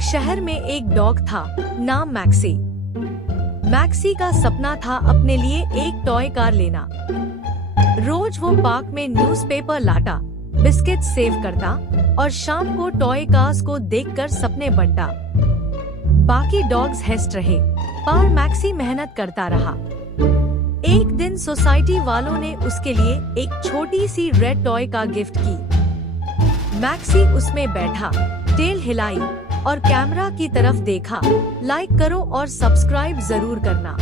एक शहर में एक डॉग था, नाम मैक्सी। मैक्सी का सपना था अपने लिए एक टॉय कार लेना। रोज वो पार्क में न्यूज़पेपर लाता, बिस्किट सेव करता और शाम को टॉय कार्स को देखकर सपने बनता। बाकी डॉग्स हंसते रहे, पर मैक्सी मेहनत करता रहा। एक दिन सोसाइटी वालों ने उसके लिए एक छोटी सी रेड टॉय कार गिफ्ट की। मैक्सी उसमें बैठा, टेल हिलाई और कैमरा की तरफ देखा। लाइक करो और सब्सक्राइब जरूर करना।